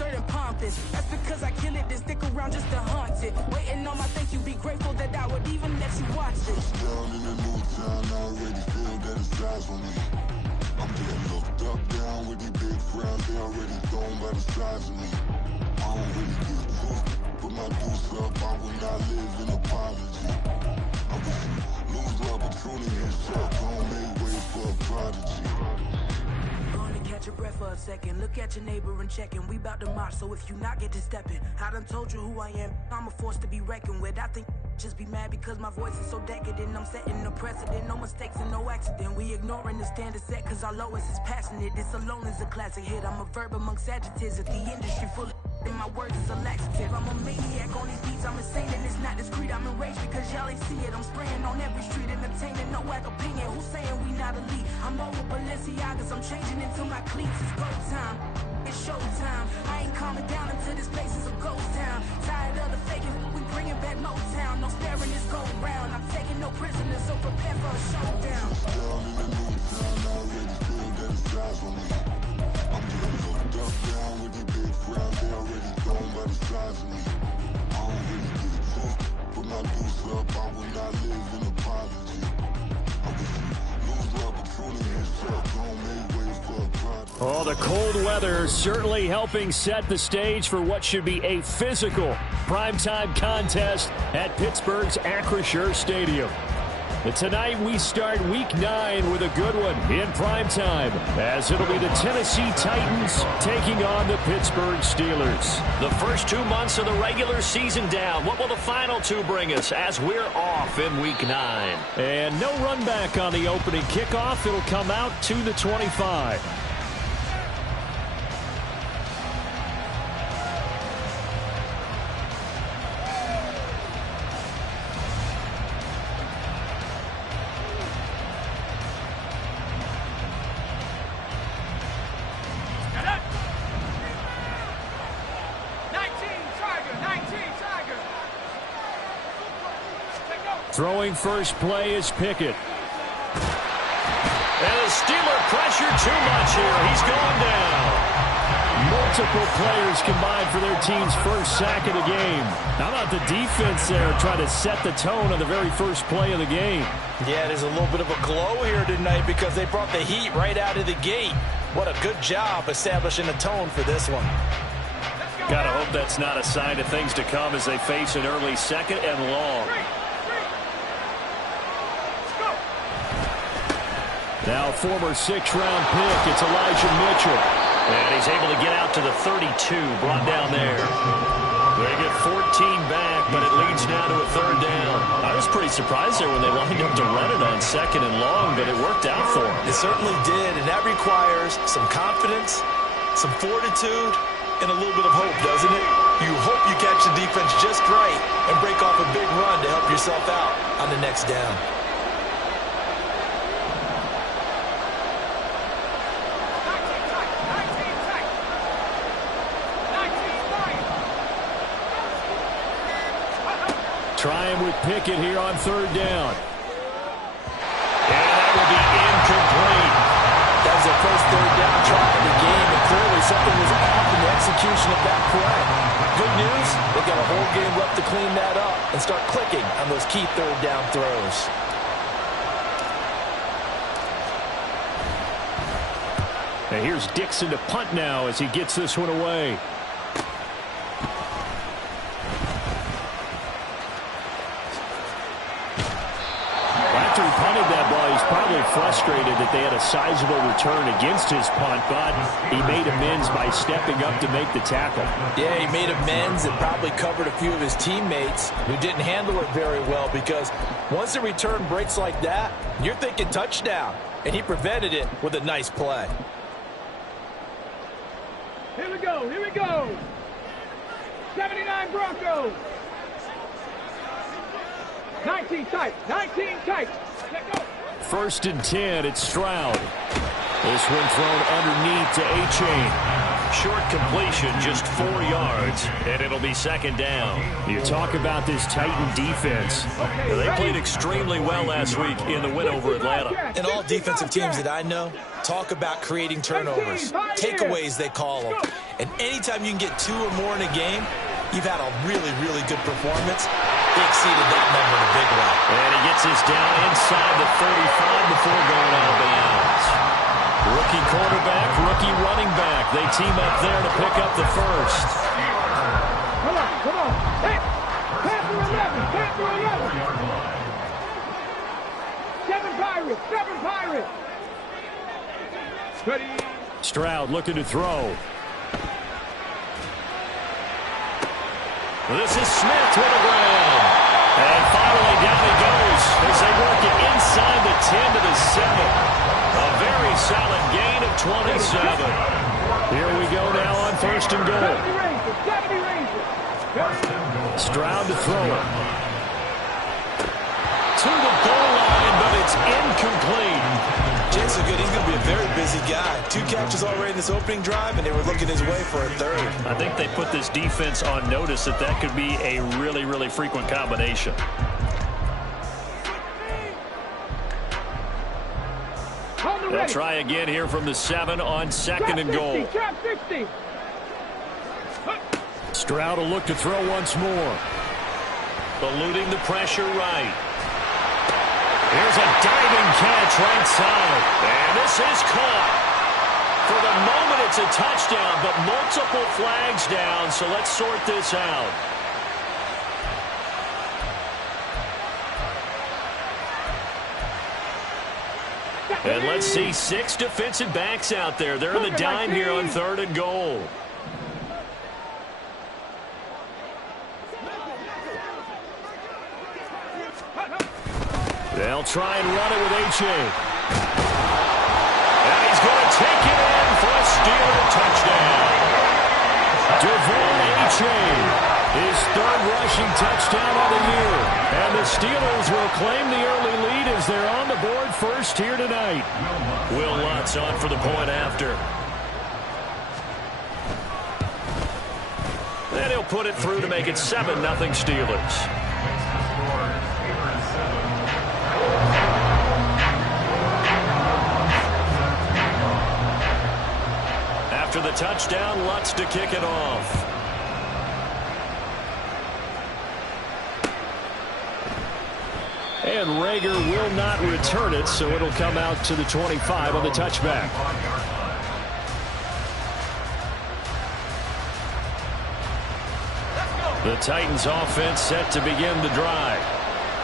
absurd and pompous. That's because I kill it, then stick around just to haunt it. Waiting on my thank you, be grateful that I would even let you watch it. Down in the new town, I already feel that it's eyes on me. I'm getting looked up, down with these big frowns, they already thrown by the size of me. I don't really give a fuck, put my deuce up, I will not live in apology. I wish you lose the opportunity and shut, don't make way for a prodigy. Catch your breath for a second. Look at your neighbor and checking. We bout to march, so if you not get to stepping, I done told you who I am. I'm a force to be reckoned with. I think just be mad because my voice is so decadent. I'm setting the precedent, no mistakes and no accident. We ignoring the standard set cause our lowest is passionate. This alone is a classic hit. I'm a verb amongst adjectives. If the industry full of and my words is a laxative. I'm a maniac on these beats. I'm insane and it's not discreet. I'm enraged because y'all ain't see it. I'm spraying on every street, entertaining no whack opinion. Who's saying we not elite? I'm over Balenciagas. I'm changing into my cleats. It's go time. It's showtime. I ain't calming down until this place is a ghost town. Tired of the faking. We bringing back Motown. No sparing this go round. I'm taking no prisoners, so prepare for a showdown. Down in the new town, I already feel that it's eyes on me. I'm getting looked up, down with these big frowns, they already thrown by the size of me. I don't really give a fuck, put my deuce up, I will not live in apology. I wish you lose the opportunity and shut, don't make way for a prodigy. Oh, the cold weather certainly helping set the stage for what should be a physical primetime contest at Pittsburgh's Acrisure Stadium. And tonight we start Week 9 with a good one in primetime, as it'll be the Tennessee Titans taking on the Pittsburgh Steelers. The first 2 months of the regular season down. What will the final 2 bring us as we're off in Week 9? And no run back on the opening kickoff. It'll come out to the 25. Throwing first play is Pickett. And the Steeler pressure too much here. He's going down. Multiple players combined for their team's first sack of the game. How about the defense there trying to set the tone on the very first play of the game? Yeah, there's a little bit of a glow here tonight because they brought the heat right out of the gate. What a good job establishing a tone for this one. Gotta hope that's not a sign of things to come as they face an early second and long. Now former 6th-round pick, it's Elijah Mitchell. And he's able to get out to the 32, brought down there. They get 14 back, but it leads now to a 3rd down. I was pretty surprised there when they lined up to run it on 2nd and long, but it worked out for them. It certainly did, and that requires some confidence, some fortitude, and a little bit of hope, doesn't it? You hope you catch the defense just right and break off a big run to help yourself out on the next down. Trying with Pickett here on 3rd down. And that will be incomplete. That was the first 3rd down try of the game, and clearly something was off in the execution of that play. Good news, they've got a whole game left to clean that up and start clicking on those key 3rd down throws. And here's Dixon to punt now as he gets this one away. After he punted that ball, he's probably frustrated that they had a sizable return against his punt, but he made amends by stepping up to make the tackle. Yeah, he made amends and probably covered a few of his teammates who didn't handle it very well, because once the return breaks like that, you're thinking touchdown, and he prevented it with a nice play. Here we go, here we go. 79 Broncos. 19 tight, 19 tight. Let go. 1st and 10, it's Stroud. This one thrown underneath to A-Chain. Short completion, just 4 yards, and it'll be second down. You talk about this Titan defense. They played extremely well last week in the win over Atlanta. And all defensive teams that I know talk about creating turnovers, takeaways they call them. And anytime you can get 2 or more in a game, you've had a really, really good performance. They exceeded that number in a big way. And he gets us down inside the 35 before going out of bounds. Rookie quarterback, rookie running back. They team up there to pick up the first. Come on. Hey, 10 through 11. 7 Pirates. Ready. Stroud looking to throw. This is Smith with a grab. And finally down he goes as they work it inside the 10 to the 7. A very solid gain of 27. Here we go now on first and goal. Stroud to throw it. To the goal line, but it's incomplete. Jake's so good, he's going to be a very busy guy. 2 catches already in this opening drive, and they were looking his way for a third. I think they put this defense on notice that could be a really, really frequent combination. They'll try again here from the 7 on second and goal. Stroud will look to throw once more. Eluding the pressure right. Here's a diving catch right side. And this is caught. For the moment, it's a touchdown, but multiple flags down, so let's sort this out. And let's see 6 defensive backs out there. They're in the dime here on third and goal. They'll try and run it with H.A. And he's going to take it in for a Steeler touchdown. Devon H.A. his 3rd rushing touchdown of the year. And the Steelers will claim the early lead as they're on the board first here tonight. Will Lutz on for the point after. And he'll put it through to make it 7-0 Steelers. After the touchdown, Lutz to kick it off. And Rager will not return it, so it'll come out to the 25 on the touchback. The Titans offense set to begin the drive.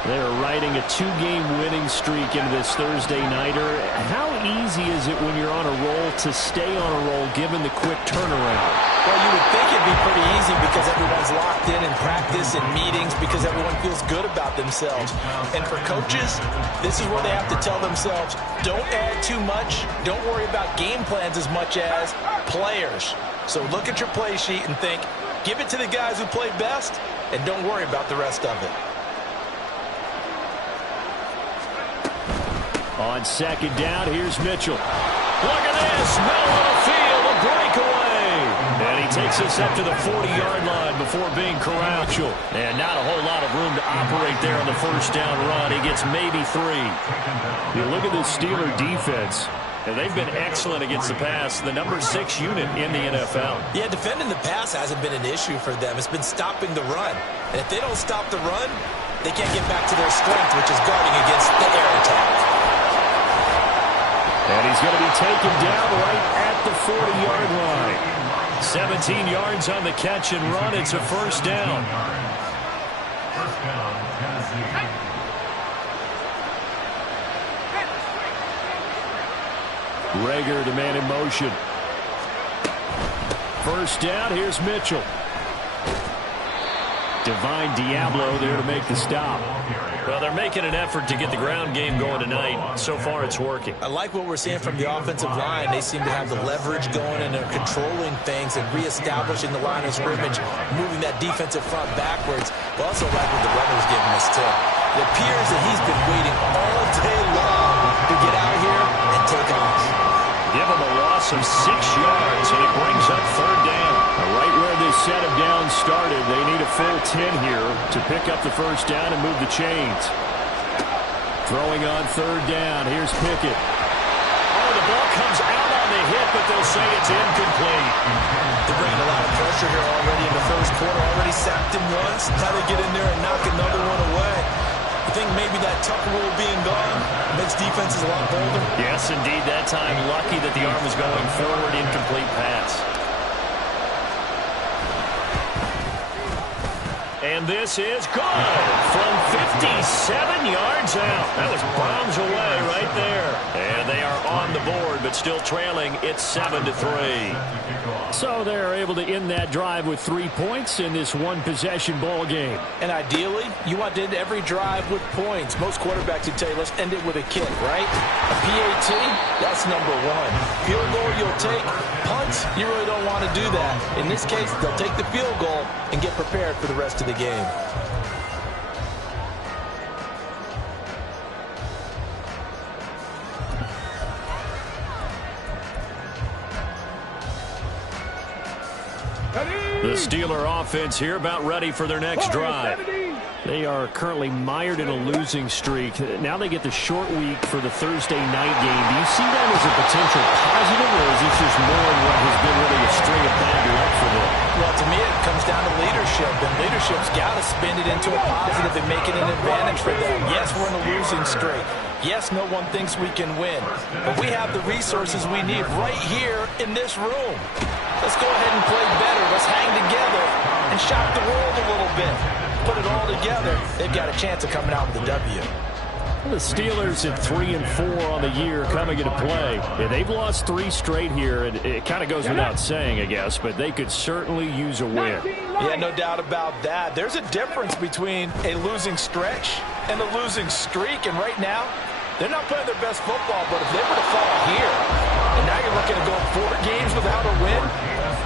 They're riding a 2-game winning streak into this Thursday nighter. How easy is it when you're on a roll to stay on a roll given the quick turnaround? Well, you would think it'd be pretty easy because everyone's locked in practice and meetings because everyone feels good about themselves. And for coaches, this is where they have to tell themselves, don't add too much. Don't worry about game plans as much as players. So look at your play sheet and think, give it to the guys who play best and don't worry about the rest of it. On second down, here's Mitchell. Look at this. Middle of the field, a breakaway. And he takes us up to the 40-yard line before being corralled. And not a whole lot of room to operate there on the first down run. He gets maybe 3. You look at the Steeler defense. And they've been excellent against the pass, the number 6 unit in the NFL. Yeah, defending the pass hasn't been an issue for them. It's been stopping the run. And if they don't stop the run, they can't get back to their strength, which is guarding against the air attack. And he's going to be taken down right at the 40-yard line. 17 yards on the catch and run. It's a first down. First down, Tennessee. Rager, the man in motion. First down, here's Mitchell. Divine Diablo there to make the stop. Well, they're making an effort to get the ground game going tonight. So far, it's working. I like what we're seeing from the offensive line. They seem to have the leverage going, and they're controlling things and reestablishing the line of scrimmage, moving that defensive front backwards. But also like what the runner's giving us, too. It appears that he's been waiting all day long to get out here and take off. Give him a loss of 6 yards, and it brings up started. They need a full 10 here to pick up the first down and move the chains. Throwing on third down. Here's Pickett. Oh, the ball comes out on the hit, but they'll say it's incomplete. They're bringing a lot of pressure here already in the first quarter. Already sacked him once. Now they get in there and knock another one away. I think maybe that Tucker rule being gone makes defenses a lot bolder. Yes, indeed. That time, lucky that the arm was going forward. Incomplete pass. And this is good from 57 yards out. That was bombs away right there. And they are on the board, but still trailing. It's 7-3. So they're able to end that drive with 3 points in this one-possession ball game. And ideally, you want to end every drive with points. Most quarterbacks would tell you, let's end it with a kick, right? A PAT, that's number one. Field goal you'll take. Punts, you really don't want to do that. In this case, they'll take the field goal and get prepared for the rest of the game. The Steeler offense here about ready for their next drive. They are currently mired in a losing streak. Now they get the short week for the Thursday night game. Do you see that as a potential positive, or is this just more of what has been really a string of bad luck for them? Well, to me, it comes down to leadership, and leadership's got to spin it into a positive and make it an advantage for them. Yes, we're in a losing streak. Yes, no one thinks we can win, but we have the resources we need right here in this room. Let's go ahead and play better. Let's hang together and shock the world a little bit. Put it all together. They've got a chance of coming out with a W. The Steelers at 3-4 on the year coming into play. Yeah, they've lost 3 straight here, and it kind of goes without saying, I guess, but they could certainly use a win. Yeah, no doubt about that. There's a difference between a losing stretch and a losing streak, and right now, they're not playing their best football, but if they were to fall here, and now you're looking at going 4 games without a win,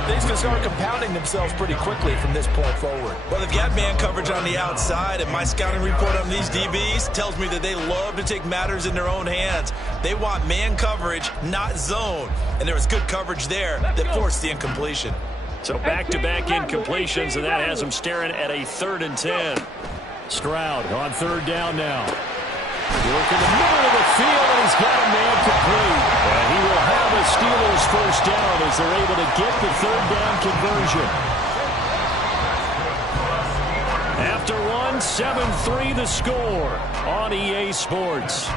things can start compounding themselves pretty quickly from this point forward. Well, they've got man coverage on the outside, and my scouting report on these DBs tells me that they love to take matters in their own hands. They want man coverage, not zone. And there was good coverage there that forced the incompletion. So back-to-back incompletions, and that has them staring at a 3rd and 10. Stroud on 3rd down now. Working the middle of the field, and he's got a man complete. And he will have a Steelers first down as they're able to get the 3rd down conversion. After one, 7-3 the score on EA Sports.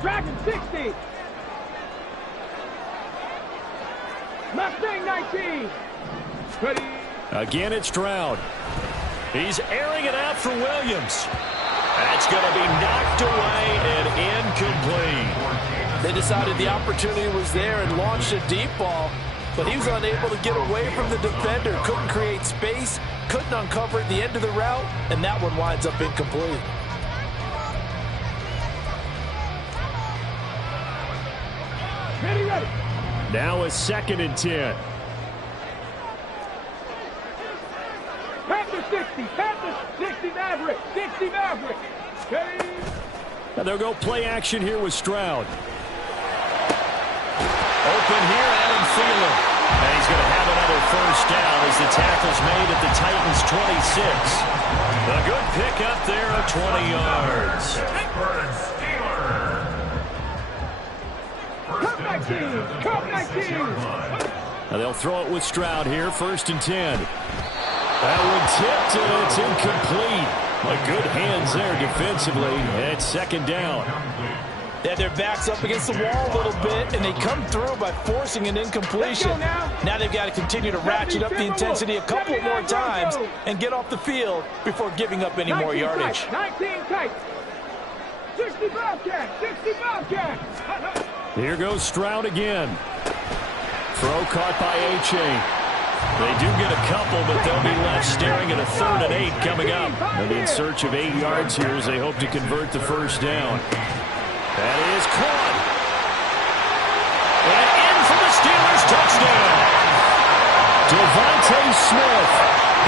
Dragon 60. Mustang 19. Ready. Again, it's Stroud. He's airing it out for Williams. That's going to be knocked away and incomplete. They decided the opportunity was there and launched a deep ball, but he was unable to get away from the defender. Couldn't create space, couldn't uncover at the end of the route, and that one winds up incomplete. Ready, ready. Now a 2nd and 10. Panther 60. Panther 60 Maverick. 60 Maverick. Okay. And they'll go play action here with Stroud. Open here, Adam Thielen. And he's going to have another first down as the tackle's made at the Titans' 26. A good pick up there of 20 yards. Now they'll throw it with Stroud here, 1st and 10. That one tipped, and it's incomplete. But good hands there defensively, and it's 2nd down. They had their backs up against the wall a little bit, and they come through by forcing an incompletion. Now they've got to continue to ratchet up the intensity a couple more times and get off the field before giving up any more yardage. 19 tight. 60 Bobcat. 60 Bobcat. Here goes Stroud again. Throw caught by A-Chain. They do get a couple, but they'll be left staring at a 3rd and 8 coming up. They'll be in search of 8 yards here as they hope to convert the first down. That is caught. And in for the Steelers touchdown. Devontae Smith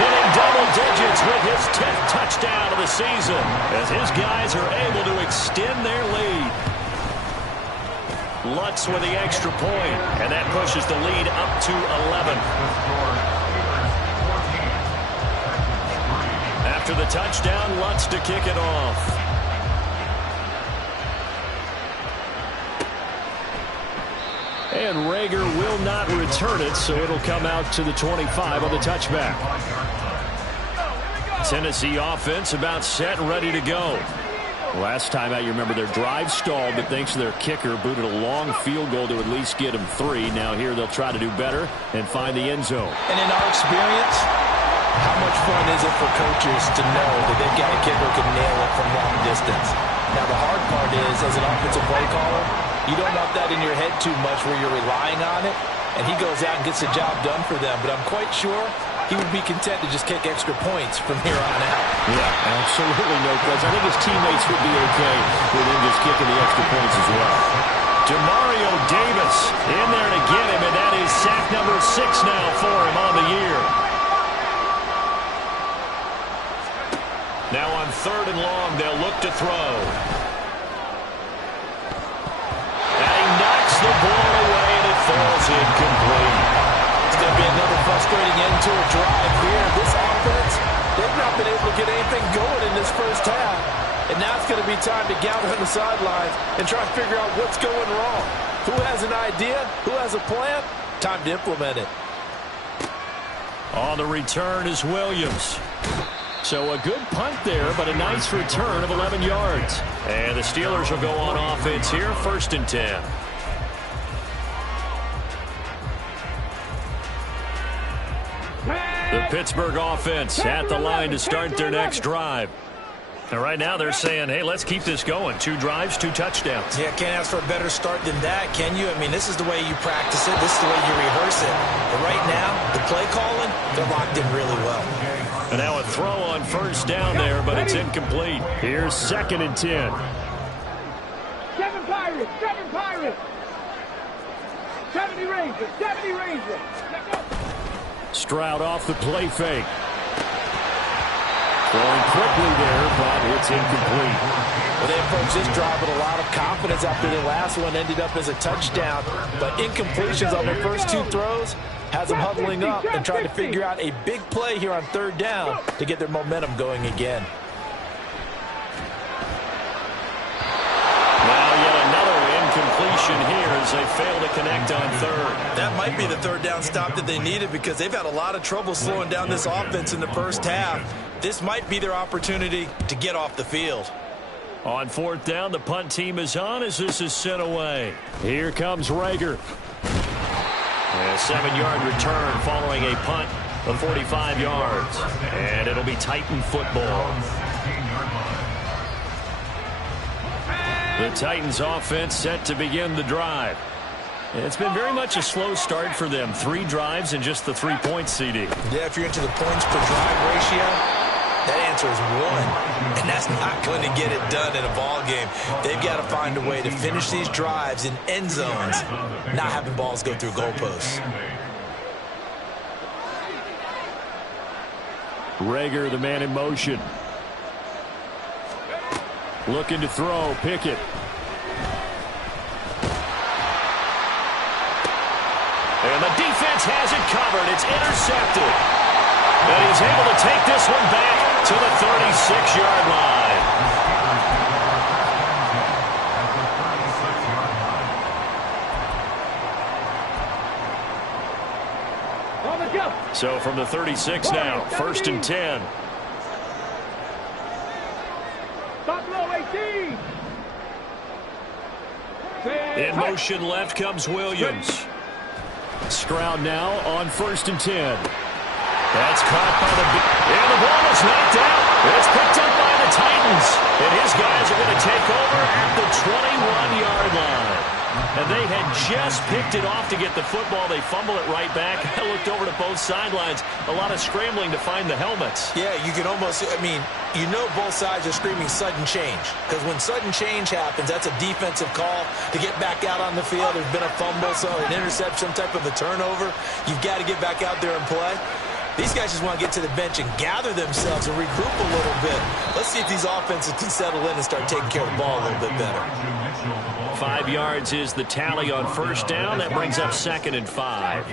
hitting double digits with his 10th touchdown of the season as his guys are able to extend their lead. Lutz with the extra point, and that pushes the lead up to 11. After the touchdown, Lutz to kick it off. And Rager will not return it, so it'll come out to the 25 on the touchback. Tennessee offense about set and ready to go. Last time out, you remember their drive stalled, but thanks to their kicker, booted a long field goal to at least get them 3. Now here they'll try to do better and find the end zone. And in our experience, how much fun is it for coaches to know that they've got a kicker who can nail it from long distance? Now the hard part is, as an offensive play caller, you don't want that in your head too much where you're relying on it, and he goes out and gets the job done for them. But I'm quite sure he would be content to just kick extra points from here on out. Yeah, absolutely no question. I think his teammates would be okay with him just kicking the extra points as well. Demario Davis in there to get him, and that is sack number 6 now for him on the year. Now on 3rd and long, they'll look to throw. The ball away, and it falls incomplete. It's going to be another frustrating end to a drive here. This offense, they've not been able to get anything going in this first half. And now it's going to be time to gather on the sidelines and try to figure out what's going wrong. Who has an idea? Who has a plan? Time to implement it. On the return is Williams. So a good punt there, but a nice return of 11 yards. And the Steelers will go on offense here, 1st and 10. The Pittsburgh offense at the line to start their next drive. And right now they're saying, hey, let's keep this going. 2 drives, 2 touchdowns. Yeah, can't ask for a better start than that, can you? I mean, this is the way you practice it. This is the way you rehearse it. But right now, the play calling, they're locked in really well. And now a throw on 1st down there, but it's incomplete. Here's 2nd and 10. 7 Pirates, 7 Pirates. 70 Rangers, 70 Rangers. Stroud off the play fake. Going quickly there, but it's incomplete. Well, they approached this drive with a lot of confidence after the last one ended up as a touchdown. But incompletions on their first 2 throws has them huddling up and trying to figure out a big play here on 3rd down to get their momentum going again. Completion here as they fail to connect on 3rd. That might be the 3rd down stop that they needed because they've had a lot of trouble slowing down this offense in the first half. This might be their opportunity to get off the field. On 4th down, the punt team is on as this is sent away. Here comes Rager. A 7-yard return following a punt of 45 yards. And it'll be Titan football. The Titans offense set to begin the drive. It's been very much a slow start for them. 3 drives and just the 3 points, CD. Yeah, if you're into the points per drive ratio, that answer is 1. And that's not going to get it done in a ball game. They've got to find a way to finish these drives in end zones, not having balls go through goalposts. Rager, the man in motion. Looking to throw. Pickett. And the defense has it covered. It's intercepted. And he's able to take this one back to the 36-yard line. So from the 36 now, 1st and 10. In motion left comes Williams. Stroud now on 1st and 10. That's caught by and the ball is knocked out. It's picked up by the Titans. And his guys are going to take over at the 21-yard line. And they had just picked it off to get the football. They fumble it right back. I looked over to both sidelines. A lot of scrambling to find the helmets. Yeah, you can almost, I mean, you know both sides are screaming sudden change. Because when sudden change happens, that's a defensive call to get back out on the field. There's been a fumble, so an interception, some type of a turnover. You've got to get back out there and play. These guys just want to get to the bench and gather themselves and regroup a little bit. Let's see if these offenses can settle in and start taking care of the ball a little bit better. 5 yards is the tally on first down. That brings up 2nd and 5.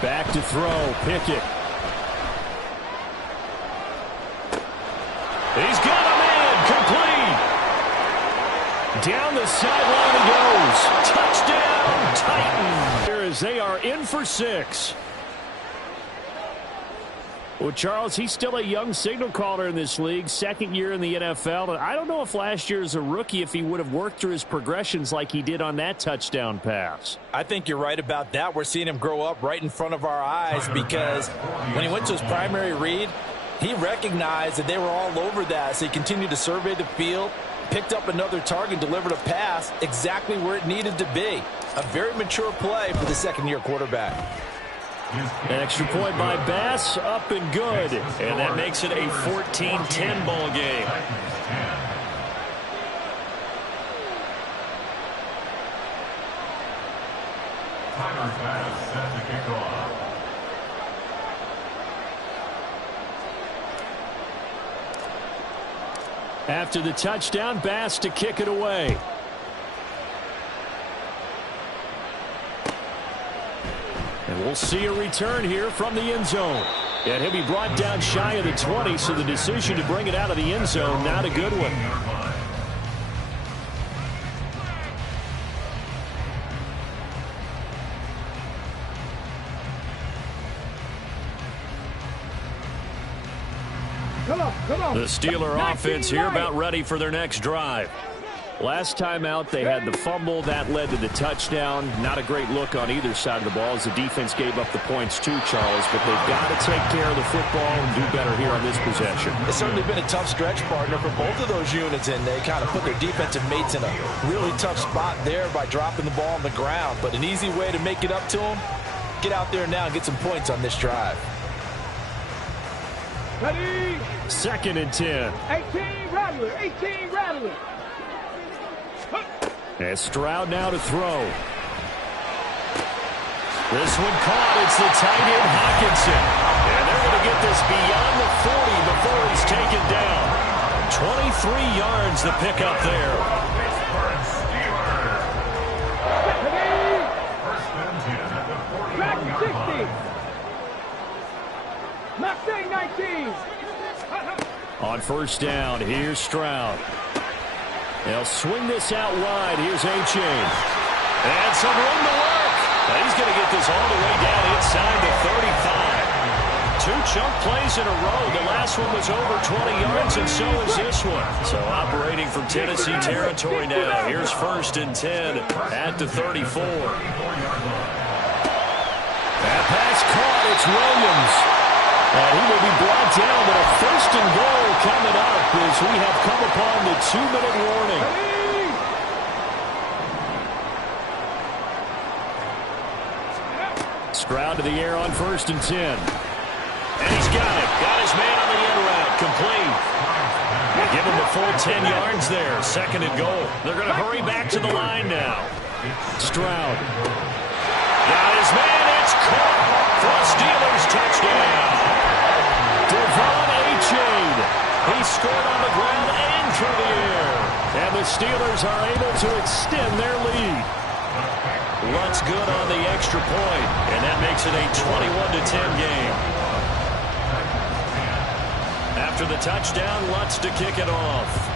Back to throw. Pickett. He's got a man. Complete. Down the sideline he goes. Touchdown, Titans. Here as they are in for 6. Well, Charles, he's still a young signal caller in this league, 2nd year in the NFL. And I don't know if last year as a rookie if he would have worked through his progressions like he did on that touchdown pass. I think you're right about that. We're seeing him grow up right in front of our eyes because when he went to his primary read, he recognized that they were all over that. So he continued to survey the field, picked up another target, delivered a pass exactly where it needed to be. A very mature play for the 2nd-year quarterback. An extra point by Bass, up and good. And that makes it a 14-10 ball game. Timer pass set to kick off. After the touchdown, Bass to kick it away. And we'll see a return here from the end zone. And he'll be brought down shy of the 20, so the decision to bring it out of the end zone, not a good one. Come on. The Steeler offense here about ready for their next drive. Last time out, they had the fumble. That led to the touchdown. Not a great look on either side of the ball as the defense gave up the points too, Charles. But they've got to take care of the football and do better here on this possession. It's certainly been a tough stretch, partner, for both of those units, and they kind of put their defensive mates in a really tough spot there by dropping the ball on the ground. But an easy way to make it up to them, get out there now and get some points on this drive. Ready? 2nd and 10. 18 Rattler. 18 Rattler. And Stroud now to throw. This one caught. It's the tight end Hawkinson. And they're going to get this beyond the 40 before he's taken down. 23 yards the pickup there. Back 60. Mustang 19. On first down, here's Stroud. They'll swing this out wide. Here's A-Chain. And some room to work. And he's going to get this all the way down inside the 35. 2 chunk plays in a row. The last one was over 20 yards, and so is this one. So operating from Tennessee territory now. Here's 1st and 10 at the 34. That pass caught. It's Williams. And he will be brought down with a 1st and goal coming up as we have come upon the 2-minute warning. Stroud to the air on 1st and 10. And he's got it. Got his man on the end route. Complete. And give him a full 10 yards there. 2nd and goal. They're going to hurry back to the line now. Stroud. Got his man. It's caught for a Steelers touchdown. Devon A-Chain. He scored on the ground and through the air. And the Steelers are able to extend their lead. Luntz good on the extra point, and that makes it a 21-10 game. After the touchdown, Luntz to kick it off.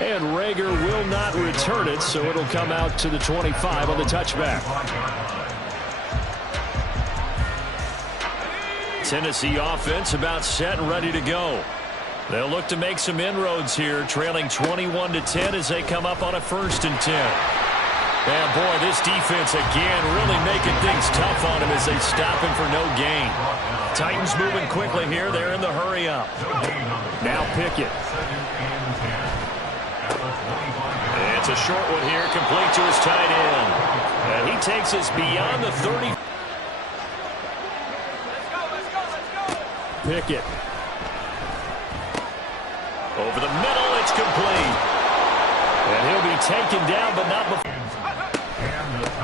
And Rager will not return it, so it'll come out to the 25 on the touchback. Tennessee offense about set and ready to go. They'll look to make some inroads here, trailing 21-10 as they come up on a 1st and 10. And boy, this defense again really making things tough on him as they stop him for no gain. Titans moving quickly here. They're in the hurry up. Now Pickett. And it's a short one here, complete to his tight end. And he takes us beyond the 30. Pickett. Over the middle, it's complete. taken down, but not before.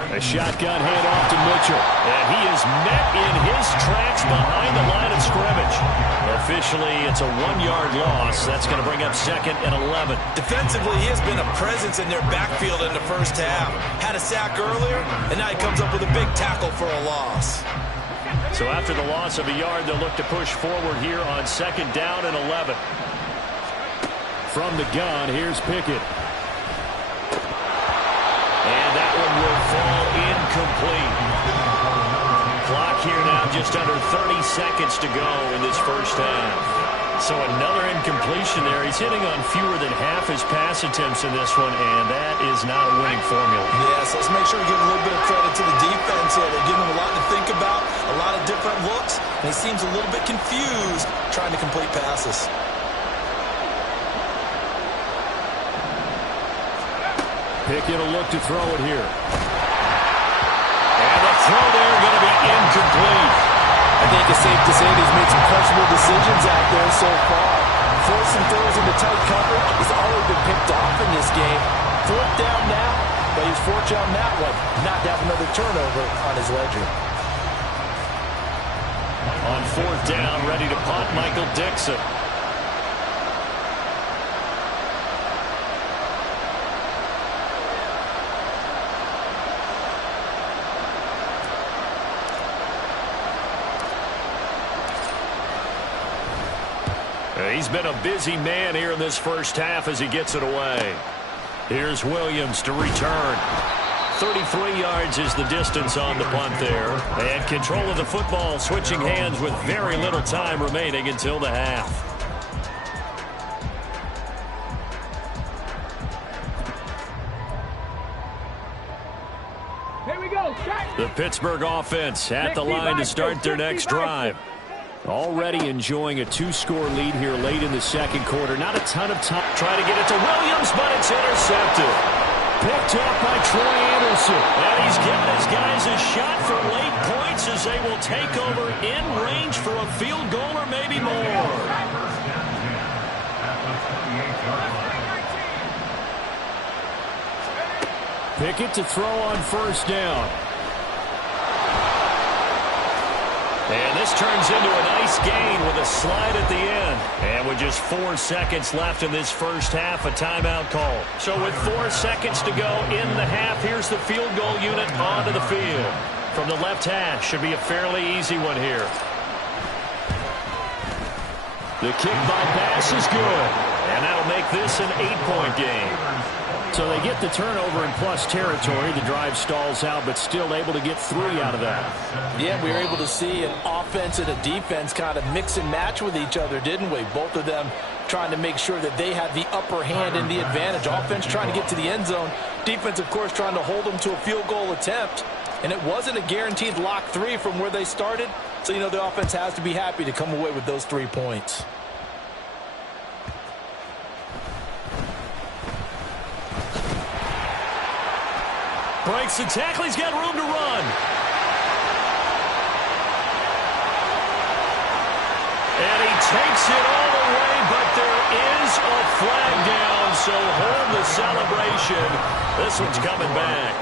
A shotgun handoff to Mitchell. And he is met in his tracks behind the line of scrimmage. Officially, it's a 1-yard loss. That's going to bring up 2nd and 11. Defensively, he has been a presence in their backfield in the first half. Had a sack earlier, and now he comes up with a big tackle for a loss. So after the loss of a yard, they'll look to push forward here on 2nd down and 11. From the gun, here's Pickett. And that one will fall incomplete. Clock here now just under 30 seconds to go in this first half. So another incompletion there. He's hitting on fewer than half his pass attempts in this one, and that is not a winning formula. Yes, let's make sure we give a little bit of credit to the defense here. They're giving him a lot to think about, a lot of different looks, and he seems a little bit confused trying to complete passes. Pickett will look to throw it here. And the throw there going to be incomplete. I think it's safe to say he's made some questionable decisions out there so far. Forcing throws into tight coverage. He's already been picked off in this game. 4th down now, but he's fortunate on that one. Not to have another turnover on his ledger. On 4th down, ready to punt, Michael Dixon. He's been a busy man here in this first half as he gets it away. Here's Williams to return. 33 yards is the distance on the punt there. And control of the football switching hands with very little time remaining until the half. Here we go. The Pittsburgh offense at the line to start their next drive. Already enjoying a 2-score lead here late in the second quarter. Not a ton of time. Trying to get it to Williams, but it's intercepted. Picked up by Troy Anderson. And he's giving his guys a shot for late points as they will take over in range for a field goal or maybe more. Pickett to throw on 1st down. And this turns into a nice gain with a slide at the end. And with just 4 seconds left in this first half, a timeout call. So with 4 seconds to go in the half, here's the field goal unit onto the field. From the left hash, should be a fairly easy one here. The kick by pass is good. And that'll make this an 8-point game. So they get the turnover in plus territory. The drive stalls out, but still able to get 3 out of that. Yeah, we were able to see an offense and a defense kind of mix and match with each other, didn't we? Both of them trying to make sure that they had the upper hand and the advantage. Offense trying to get to the end zone. Defense, of course, trying to hold them to a field goal attempt. And it wasn't a guaranteed lock 3 from where they started. So, you know, the offense has to be happy to come away with those 3 points. Breaks the tackle. He's got room to run. And he takes it all the way, but there is a flag down, so hold the celebration. This one's coming back.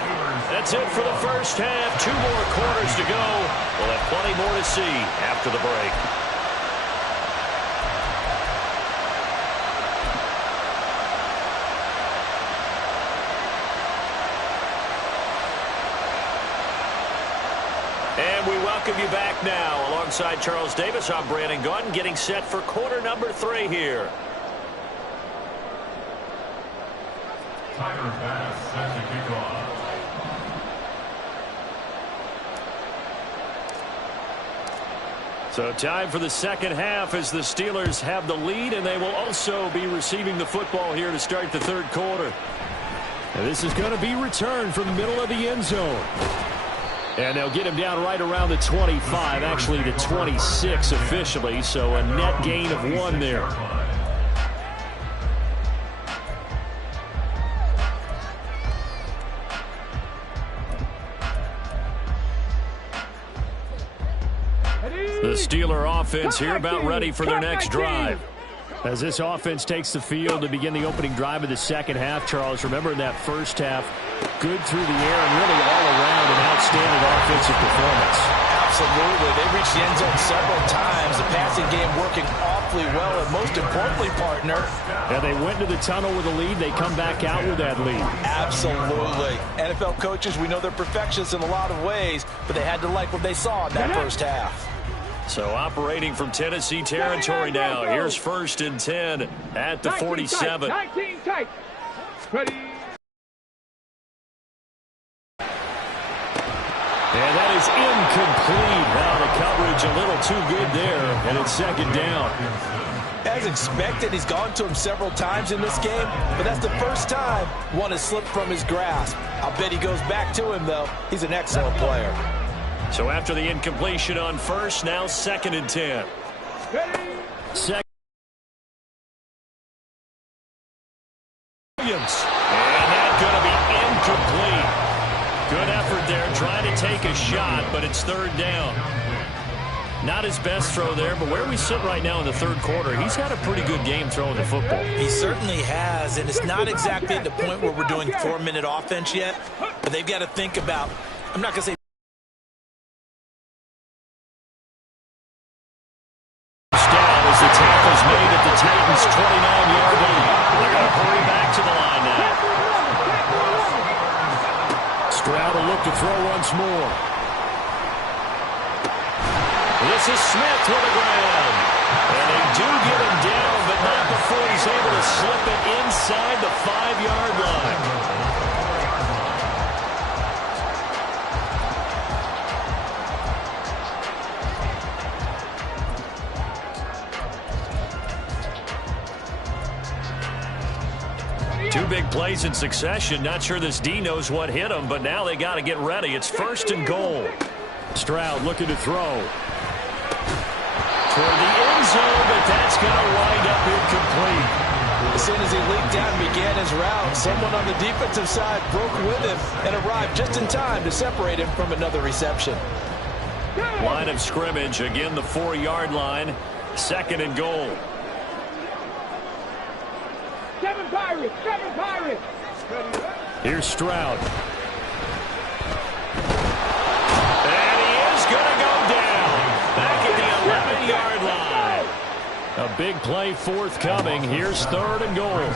That's it for the first half. 2 more quarters to go. We'll have plenty more to see after the break. And we welcome you back now. Alongside Charles Davis, I'm Brandon Gaudin, getting set for quarter number 3 here. Tiger pass set to kick off. So time for the second half as the Steelers have the lead, and they will also be receiving the football here to start the third quarter. And this is going to be returned from the middle of the end zone. And they'll get him down right around the 25, actually the 26 officially, so a net gain of 1 there. The Steeler offense here about ready for their next drive. As this offense takes the field to begin the opening drive of the second half, Charles, remember in that first half, good through the air and really all around an outstanding offensive performance. Absolutely. They reached the end zone several times. The passing game working awfully well, and most importantly, partner. Yeah, they went to the tunnel with a lead. They come back out with that lead. Absolutely. NFL coaches, we know they're perfectionists in a lot of ways, but they had to like what they saw in that first half. So operating from Tennessee territory now. Here's 1st and 10 at the 47. 19 tight. Ready. And that is incomplete. Now the coverage a little too good there, and it's 2nd down. As expected, he's gone to him several times in this game, but that's the first time one has slipped from his grasp. I'll bet he goes back to him, though. He's an excellent player. So after the incompletion on 1st, now 2nd and 10. Second. Williams. And that's going to be incomplete. Good effort there, trying to take a shot, but it's 3rd down. Not his best throw there, but where we sit right now in the 3rd quarter, he's had a pretty good game throwing the football. He certainly has, and it's not exactly at the point where we're doing 4-minute offense yet, but they've got to think about, I'm not going to say as the tackle's made at the Titans' 29-yard line. They're going to hurry back to the line now. Stroud will look to throw once more. This is Smith to the ground. And they do get him down, but not before he's able to slip it inside the 5-yard line. Two big plays in succession. Not sure this D knows what hit him, but now they got to get ready. It's 1st and goal. Stroud looking to throw. Toward the end zone, but that's going to wind up incomplete. As soon as he leaked out and began his route, someone on the defensive side broke with him and arrived just in time to separate him from another reception. Line of scrimmage, again the 4-yard line. 2nd and goal. 7 Pirates. 7 Pirates. Here's Stroud. And he is going to go down. Back at the 11-yard line. A big play forthcoming. Here's 3rd and goal. And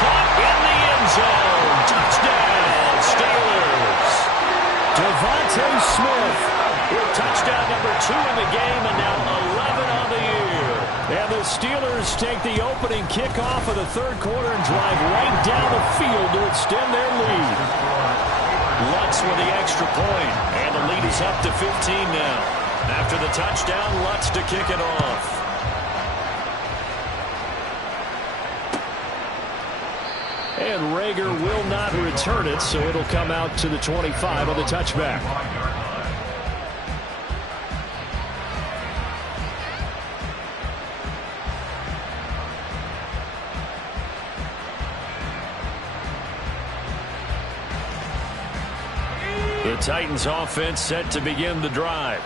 caught in the end zone. Touchdown, Steelers. Devontae Smith with touchdown number 2 in the game, and now 11 on the year. And the Steelers take the opening kickoff of the 3rd quarter and drive right down the field to extend their lead. Lutz with the extra point, and the lead is up to 15 now. After the touchdown, Lutz to kick it off. And Rager will not return it, so it'll come out to the 25 on the touchback. The Titans offense set to begin the drive.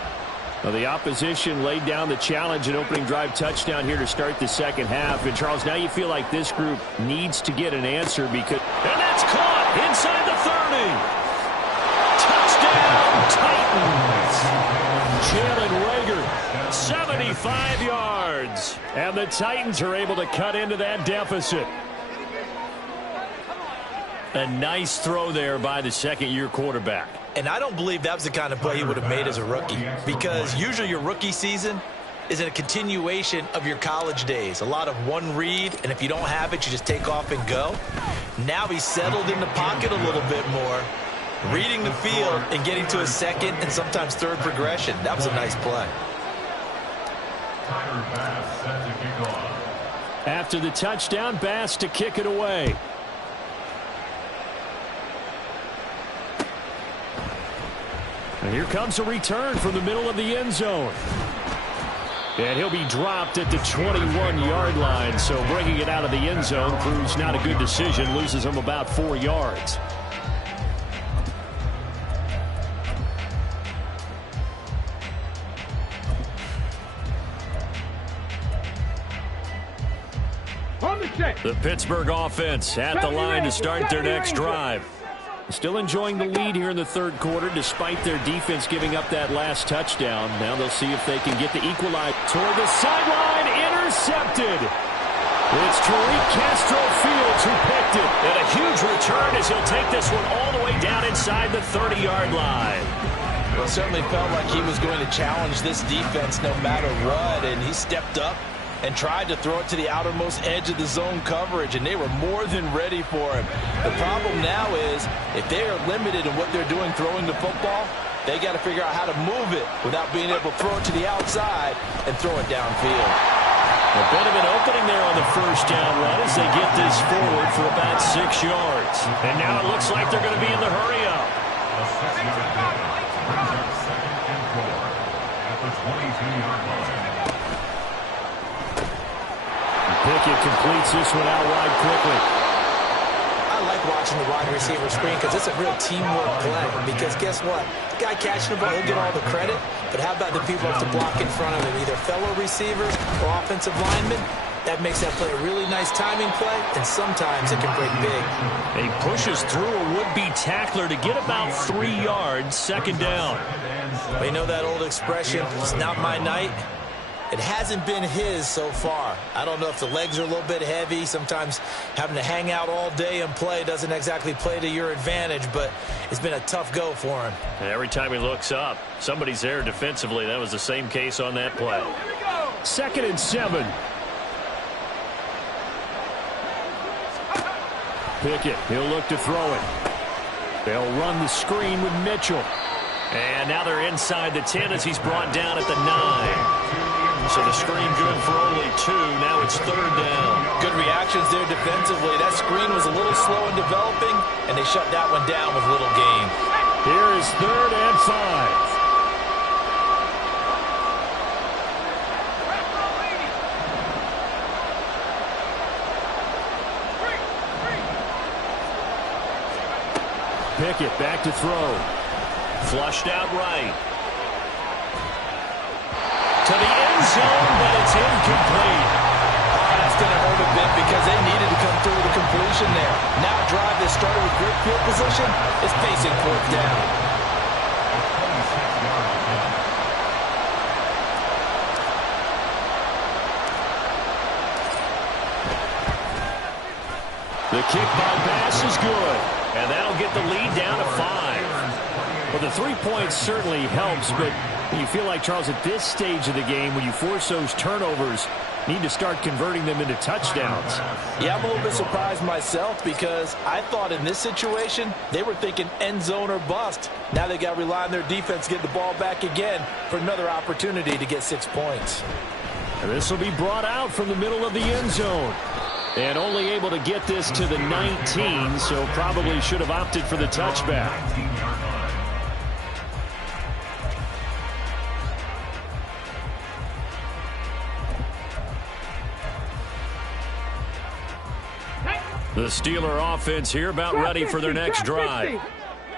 Well, the opposition laid down the challenge and opening drive touchdown here to start the second half. And, Charles, now you feel like this group needs to get an answer because... And that's caught inside the 30. Touchdown, Titans. Jalen Rager, 75 yards. And the Titans are able to cut into that deficit. A nice throw there by the second-year quarterback. And I don't believe that was the kind of play he would have made as a rookie, because usually your rookie season is in a continuation of your college days. A lot of one read, and if you don't have it, you just take off and go. Now he's settled in the pocket a little bit more, reading the field and getting to a second and sometimes third progression. That was a nice play. After the touchdown, Bass to kick it away. And here comes a return from the middle of the end zone. And he'll be dropped at the 21-yard line. So bringing it out of the end zone proves not a good decision. Loses him about 4 yards. The Pittsburgh offense at the line to start their next drive. Still enjoying the lead here in the third quarter despite their defense giving up that last touchdown. Now they'll see if they can get the equalizer. Toward the sideline, intercepted. It's Tariq Castro-Fields who picked it. And a huge return as he'll take this one all the way down inside the 30-yard line. Well, it certainly felt like he was going to challenge this defense no matter what, and he stepped up and tried to throw it to the outermost edge of the zone coverage, and they were more than ready for him. The problem now is if they are limited in what they're doing throwing the football, they got to figure out how to move it without being able to throw it to the outside and throw it downfield. A bit of an opening there on the first down run as they get this forward for about 6 yards. And now it looks like they're going to be in the hurry-up. A 6-yard gain brings up 2nd and 4 at the 22-yard line. Pickett completes this one out wide quickly. I like watching the wide receiver screen because it's a real teamwork play. Because guess what? The guy catching the ball, he'll get all the credit. But how about the people up to block in front of him, either fellow receivers or offensive linemen? That makes that play a really nice timing play, and sometimes it can break big. He pushes through a would-be tackler to get about 3 yards, 2nd down. Well, you know that old expression, it's not my night? It hasn't been his so far. I don't know if the legs are a little bit heavy. Sometimes having to hang out all day and play doesn't exactly play to your advantage, but it's been a tough go for him. And every time he looks up, somebody's there defensively. That was the same case on that play. 2nd and 7. Pickett, he'll look to throw it. They'll run the screen with Mitchell. And now they're inside the 10 as he's brought down at the 9. So the screen good for only 2. Now it's 3rd down. Good reactions there defensively. That screen was a little slow in developing, and they shut that one down with little gain. Here is 3rd and 5. Pickett back to throw. Flushed out right. To the end zone, but it's incomplete. That's going to hurt a bit because they needed to come through with a completion there. Now a drive that started with great field position is facing 4th down. The kick by Bass is good, and that'll get the lead down to 5. Well, the 3 points certainly helps, but you feel like, Charles, at this stage of the game, when you force those turnovers, need to start converting them into touchdowns. Yeah, I'm a little bit surprised myself because I thought in this situation they were thinking end zone or bust. Now they got to rely on their defense to get the ball back again for another opportunity to get 6 points. And this will be brought out from the middle of the end zone. And only able to get this to the 19, so probably should have opted for the touchback. The Steeler offense here about ready for their next drive.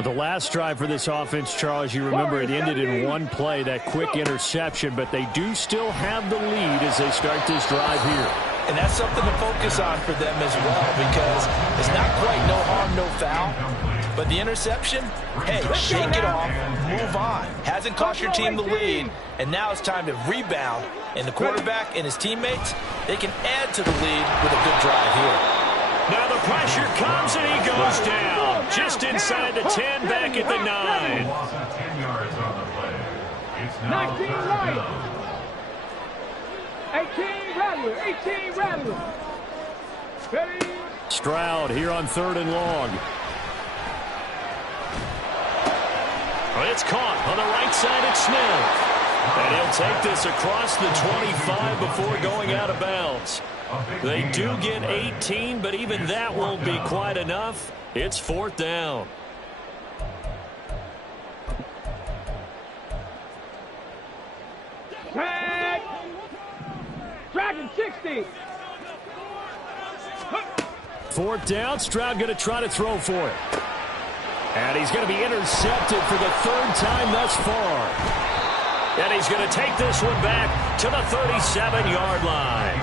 The last drive for this offense, Charles, you remember it ended in one play, that quick interception, but they do still have the lead as they start this drive here. And that's something to focus on for them as well because it's not quite no harm, no foul. But the interception, hey, shake it off, move on. Hasn't cost your team the lead, and now it's time to rebound. And the quarterback and his teammates, they can add to the lead with a good drive here. Now the pressure comes and he goes down. Just inside the 10, back at the 9. Loss of 10 yards on the play. It's now 19 3rd right. down. 18 Rattler. 18 Rattler. Ready. Stroud here on 3rd and long. It's caught on the right side at Smith. And he'll take this across the 25 before going out of bounds. They do get 18, but even that won't be quite enough. It's 4th down. Tag. Dragon 60. 4th down. Stroud going to try to throw for it. And he's going to be intercepted for the 3rd time thus far. And he's going to take this one back to the 37-yard line.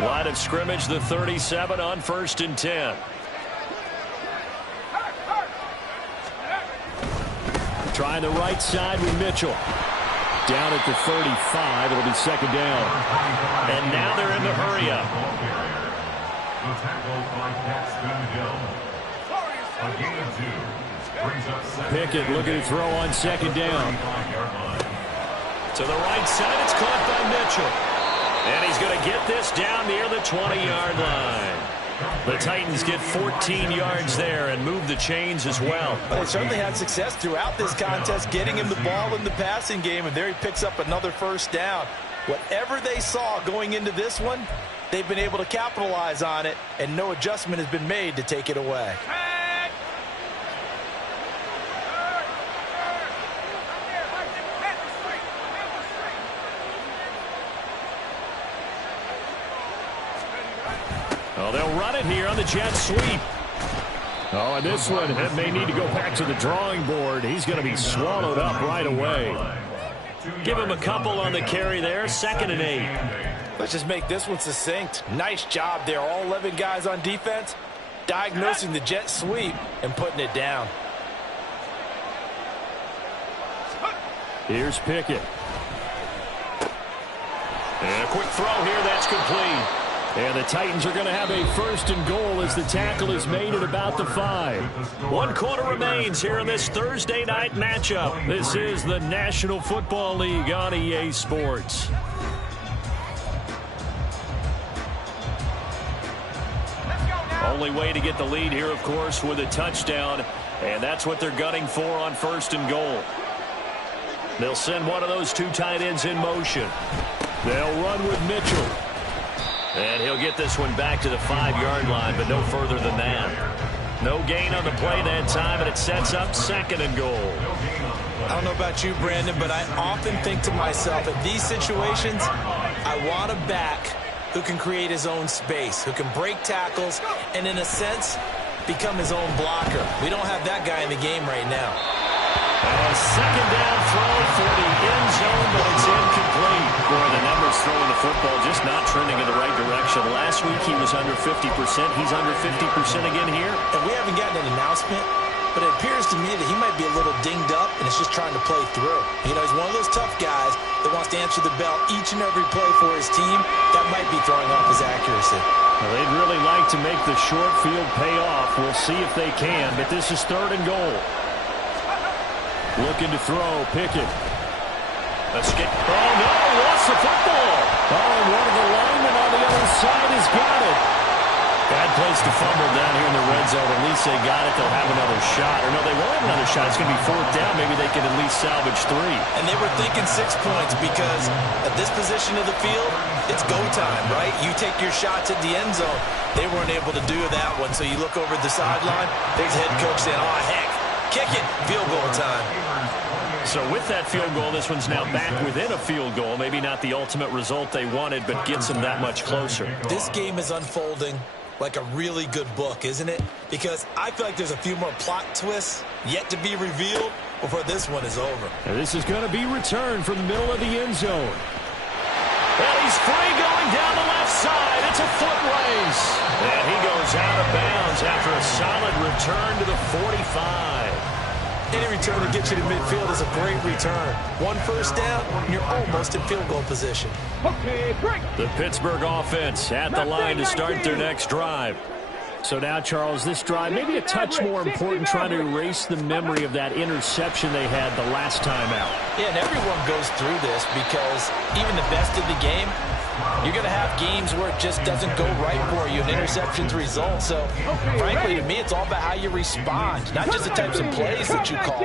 Line of scrimmage, the 37 on 1st and 10. Trying the right side with Mitchell. Down at the 35. It'll be 2nd down. And now they're in the hurry up. The tackle by Paxton Hill. A gain of 2. Brings up 2nd. Pickett looking to throw on 2nd down. To the right side, it's caught by Mitchell. And he's going to get this down near the 20-yard line. The Titans get 14 yards there and move the chains as well. They certainly had success throughout this contest, getting him the ball in the passing game, and there he picks up another 1st down. Whatever they saw going into this one, they've been able to capitalize on it, and no adjustment has been made to take it away. Oh, they'll run it here on the jet sweep. Oh, and this one may need to go back to the drawing board. He's going to be swallowed up right away. Give him a couple on the carry there. 2nd and 8. Let's just make this one succinct. Nice job there. All 11 guys on defense diagnosing the jet sweep and putting it down. Here's Pickett. And a quick throw here. That's complete. And the Titans are going to have a 1st and goal as the tackle is made at about the 5. 1 quarter remains here in this Thursday night matchup. This is the National Football League on EA Sports. Only way to get the lead here, of course, with a touchdown. And that's what they're gunning for on 1st and goal. They'll send one of those 2 tight ends in motion. They'll run with Mitchell. And he'll get this one back to the 5-yard line, but no further than that. No gain on the play that time, and it sets up 2nd and goal. I don't know about you, Brandon, but I often think to myself, in these situations, I want a back who can create his own space, who can break tackles, and in a sense, become his own blocker. We don't have that guy in the game right now. A 2nd down throw for the end zone, but it's incomplete. Boy, the numbers throwing the football just not trending in the right direction. Last week he was under 50%. He's under 50% again here. And we haven't gotten an announcement, but it appears to me that he might be a little dinged up and is just trying to play through. You know, he's one of those tough guys that wants to answer the bell each and every play for his team. That might be throwing off his accuracy. Well, they'd really like to make the short field pay off. We'll see if they can, but this is 3rd and goal. Looking to throw, Pickett. Escape. Oh, no, lost the football. Oh, and one of the linemen on the other side has got it. Bad place to fumble down here in the red zone. At least they got it. They'll have another shot. Or no, they won't have another shot. It's going to be 4th down. Maybe they can at least salvage 3. And they were thinking 6 points because at this position of the field, it's go time, right? You take your shots at the end zone. They weren't able to do that one. So you look over the sideline, there's the head coach saying, oh, heck, kick it, field goal time. So with that field goal, this one's now back within a field goal. Maybe not the ultimate result they wanted, but gets them that much closer. This game is unfolding like a really good book, isn't it? Because I feel like there's a few more plot twists yet to be revealed before this one is over. And this is going to be returned from the middle of the end zone. And he's free going down the left side. It's a foot race. And he goes out of bounds after a solid return to the 45. Any return to get you to midfield is a great return. 1 first down, and you're almost in field goal position. Okay, break. The Pittsburgh offense at the line to start their next drive. So now, Charles, this drive maybe a touch more important, trying to erase the memory of that interception they had the last time out. Yeah, and everyone goes through this because even the best in the game, you're going to have games where it just doesn't go right for you, and interceptions result. So, frankly, to me, it's all about how you respond, not just the types of plays that you call,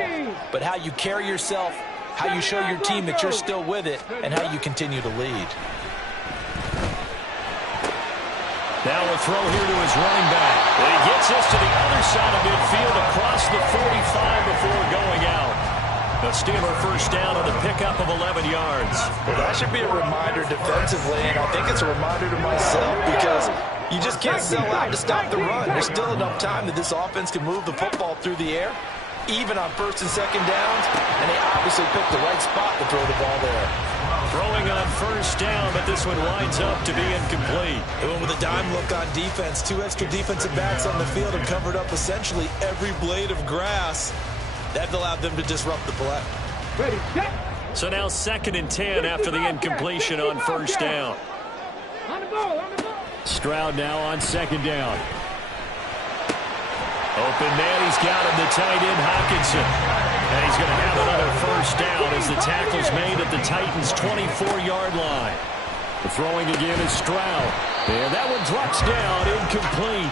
but how you carry yourself, how you show your team that you're still with it, and how you continue to lead. Now a throw here to his running back. And he gets us to the other side of midfield across the 45 before going out. A Steeler first down on the pickup of 11 yards. Well, that should be a reminder defensively, and I think it's a reminder to myself because you just can't sell out to stop the run. There's still enough time that this offense can move the football through the air, even on 1st and 2nd downs, and they obviously picked the right spot to throw the ball there. Throwing on first down, but this one winds up to be incomplete. They went with a dime look on defense. 2 extra defensive backs on the field and covered up essentially every blade of grass. That allowed them to disrupt the play. Ready, set. So now 2nd and 10 after the incompletion on first down. On the ball, on the ball. Stroud now on 2nd down. Open man, he's got him, the tight end, Hockenson. And he's going to have another first down as the tackle's made at the Titans' 24-yard line. The throwing again is Stroud. And that one drops down, incomplete.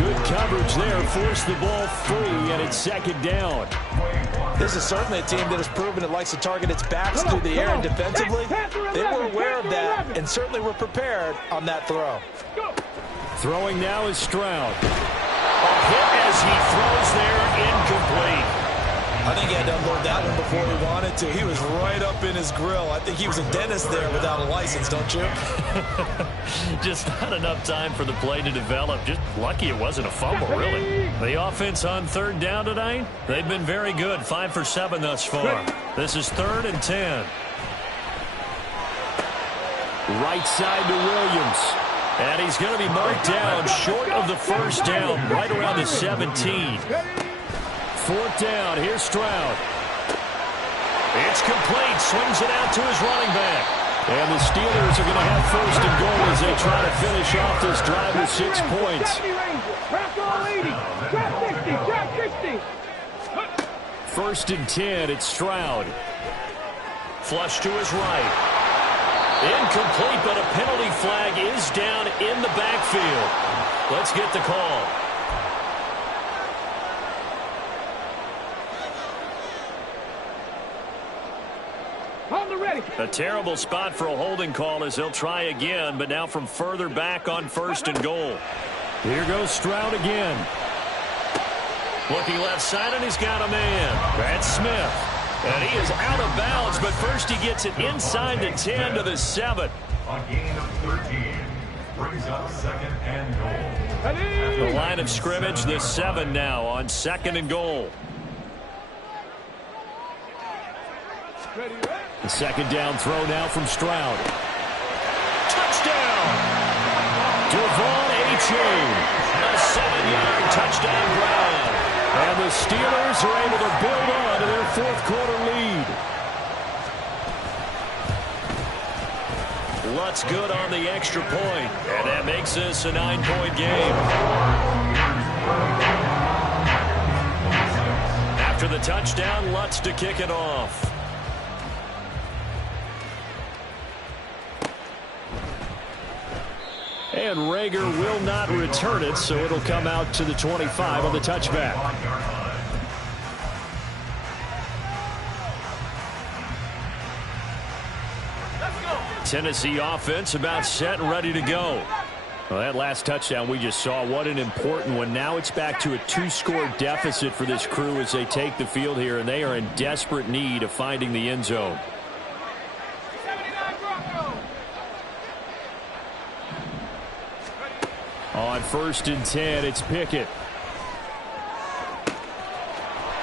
Good coverage there, forced the ball free, and it's 2nd down. This is certainly a team that has proven it likes to target its backs through the air, and defensively, they were aware of that and certainly were prepared on that throw. Throwing now is Stroud. A hit as he throws there, incomplete. I think he had to unload that one before he wanted to. He was right up in his grill. I think he was a dentist there without a license, don't you? Just not enough time for the play to develop. Just lucky it wasn't a fumble, really. The offense on 3rd down tonight, they've been very good. 5 for 7 thus far. This is 3rd and 10. Right side to Williams. And he's going to be marked down short of the first down, right around the 17. 4th down, here's Stroud. It's complete, swings it out to his running back. And the Steelers are going to have 1st and goal as they try to finish off this drive with 6 points. Trap all 80. Trap 60. Trap 60. 1st and 10, it's Stroud. Flush to his right. Incomplete, but a penalty flag is down in the backfield. Let's get the call. A terrible spot for a holding call as they'll try again, but now from further back on 1st and goal. Here goes Stroud again. Looking left side, and he's got a man. That's Smith. And he is out of bounds, but first he gets it inside the 10 to the 7. A gain of 13 brings up 2nd and goal. The line of scrimmage, the 7 now on 2nd and goal. The 2nd down throw now from Stroud. Touchdown! Devon A-Chain. A 7-yard touchdown grab. And the Steelers are able to build on to their 4th quarter lead. Lutz good on the extra point, and that makes this a 9-point game. After the touchdown, Lutz to kick it off. And Rager will not return it, so it'll come out to the 25 on the touchback. Tennessee offense about set and ready to go. Well, that last touchdown we just saw, what an important one. Now it's back to a 2-score deficit for this crew as they take the field here, and they are in desperate need of finding the end zone. On 1st and 10, it's Pickett.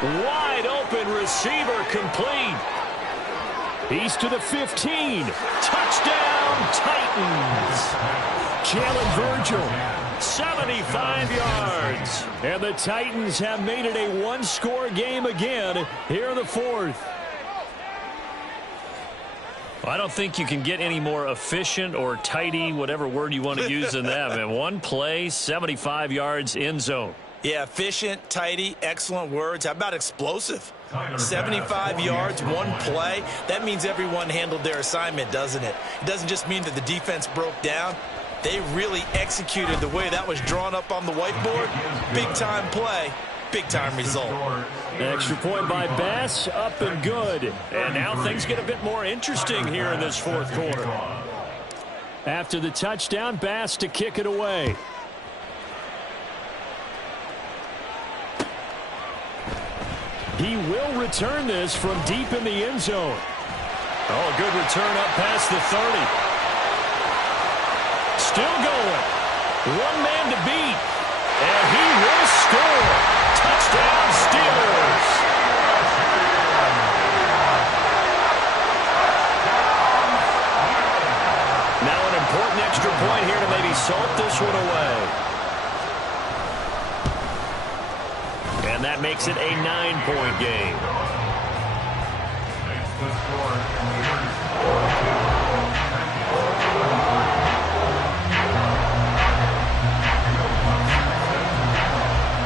Wide open receiver complete. He's to the 15. Touchdown, Titans. Jalen Virgil. 75 yards. And the Titans have made it a 1-score game again here in the 4th. I don't think you can get any more efficient or tidy, whatever word you want to use in that. Man, one play, 75 yards, end zone. Yeah, efficient, tidy, excellent words. How about explosive? 75 yards, one play. That means everyone handled their assignment, doesn't it? It doesn't just mean that the defense broke down. They really executed the way that was drawn up on the whiteboard. Big-time play, big-time result. Extra point by Bass, up and good. And now things get a bit more interesting here in this 4th quarter. After the touchdown, Bass to kick it away. He will return this from deep in the end zone. Oh, good return up past the 30. Still going. One man to beat. And he will score. Touchdown, Steelers. an extra point here to maybe salt this one away. And that makes it a 9-point game.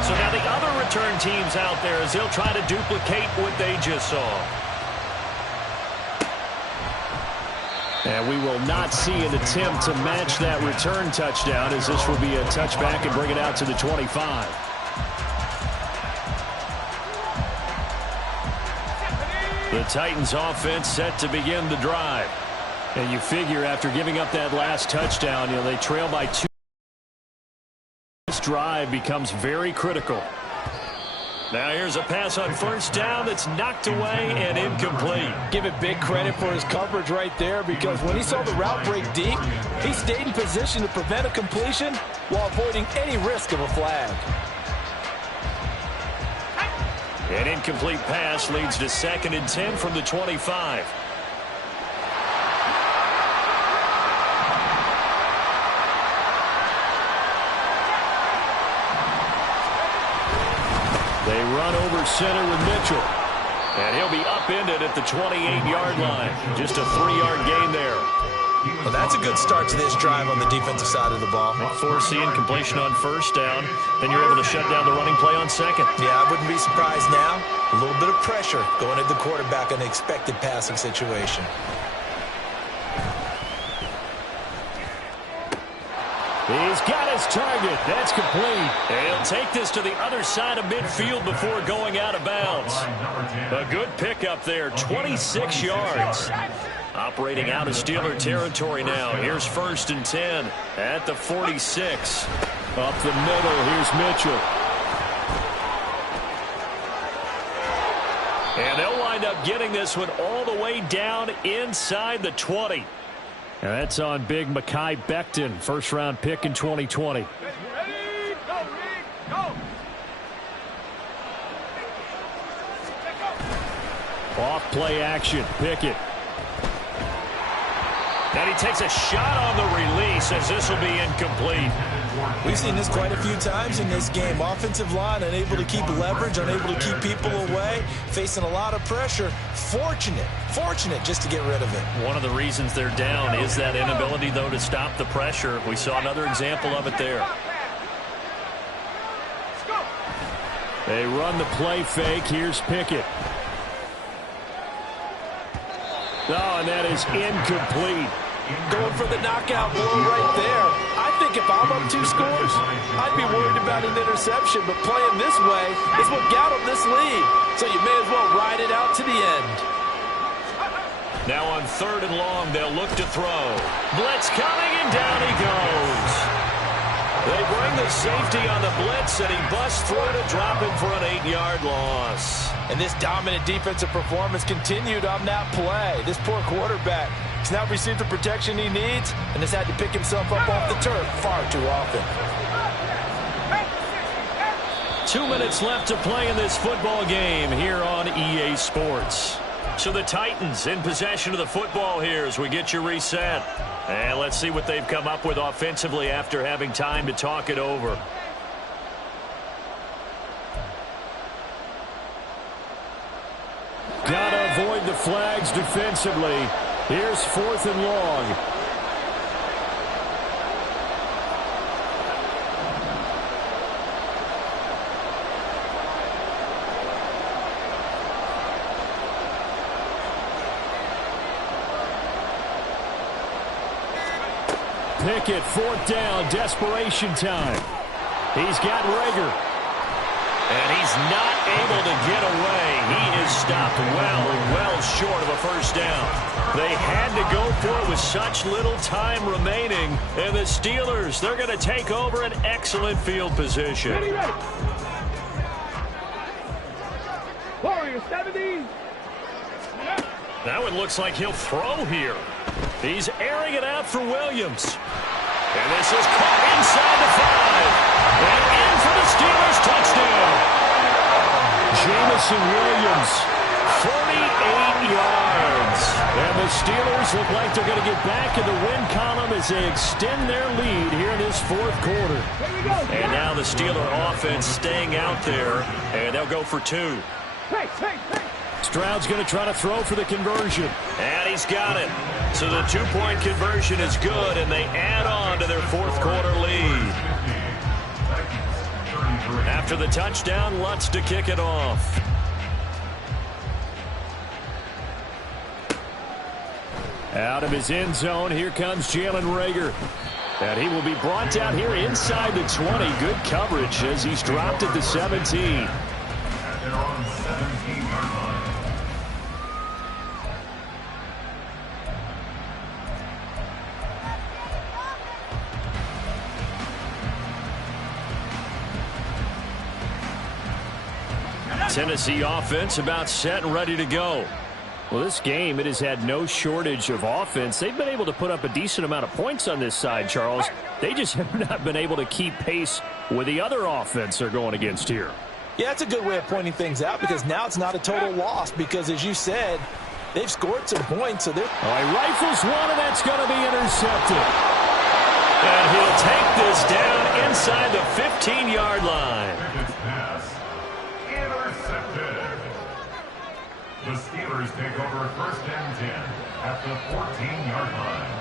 So now the other return teams out there as they'll try to duplicate what they just saw. And we will not see an attempt to match that return touchdown, as this will be a touchback and bring it out to the 25. The Titans offense set to begin the drive. And you figure after giving up that last touchdown, they trail by 2. This drive becomes very critical. Now here's a pass on first down that's knocked away and incomplete. Give it big credit for his coverage right there, because when he saw the route break deep, he stayed in position to prevent a completion while avoiding any risk of a flag. An incomplete pass leads to 2nd and 10 from the 25. They run over center with Mitchell. And he'll be upended at the 28-yard line. Just a 3-yard gain there. Well, that's a good start to this drive on the defensive side of the ball. Forcing completion on first down. Then you're able to shut down the running play on second. Yeah, I wouldn't be surprised now. A little bit of pressure going at the quarterback in an expected passing situation. He's got his target. That's complete. And he'll take this to the other side of midfield before going out of bounds. A good pickup there, 26 yards. Operating out of Steeler territory now. Here's 1st and 10 at the 46. Up the middle, here's Mitchell. And they'll wind up getting this one all the way down inside the 20. And that's on big Mekhi Becton, first-round pick in 2020. Off play action, Pickett. And he takes a shot on the release as this will be incomplete. We've seen this quite a few times in this game. Offensive line unable to keep leverage, unable to keep people away, facing a lot of pressure. Fortunate just to get rid of it. One of the reasons they're down is that inability, though, to stop the pressure. We saw another example of it there. They run the play fake. Here's Pickett. Oh, and that is incomplete. Going for the knockout blow right there. I think if I'm up 2 scores, I'd be worried about an interception, but playing this way is what got them this lead. So you may as well ride it out to the end. Now on 3rd and long, they'll look to throw. Blitz coming, and down he goes. They bring the safety on the blitz, and he busts through to drop him for an 8-yard loss. And this dominant defensive performance continued on that play. This poor quarterback has now received the protection he needs and has had to pick himself up off the turf far too often. 2 minutes left to play in this football game here on EA Sports. So the Titans in possession of the football here as we get you reset. And let's see what they've come up with offensively after having time to talk it over. Gotta avoid the flags defensively. Here's 4th and long. Pickett, 4th down, desperation time. He's got Rager. And he's not able to get away. He is stopped well short of a first down. They had to go for it with such little time remaining. And the Steelers, they're going to take over an excellent field position. Ready. Warriors, 70. Now it looks like he'll throw here. He's airing it out for Williams. And this is caught inside the 5. And in for the Steelers touchdown. Jamison Williams, 48 yards. And the Steelers look like they're going to get back in the win column as they extend their lead here in this fourth quarter. And now the Steeler offense staying out there, and they'll go for 2. Stroud's going to try to throw for the conversion. And he's got it. So the 2-point conversion is good, and they add on to their fourth quarter lead. After the touchdown, Lutz to kick it off. Out of his end zone, here comes Jalen Reagor. And he will be brought down here inside the 20. Good coverage as he's dropped at the 17. At their own 17-yard line. Tennessee offense about set and ready to go. Well, this game, it has had no shortage of offense. They've been able to put up a decent amount of points on this side, Charles. They just have not been able to keep pace with the other offense they're going against here. Yeah, it's a good way of pointing things out because now it's not a total loss because, as you said, they've scored some points. So they're... All right, rifles one, and that's going to be intercepted. And he'll take this down inside the 15-yard line. The Steelers take over 1st and 10 at the 14-yard line.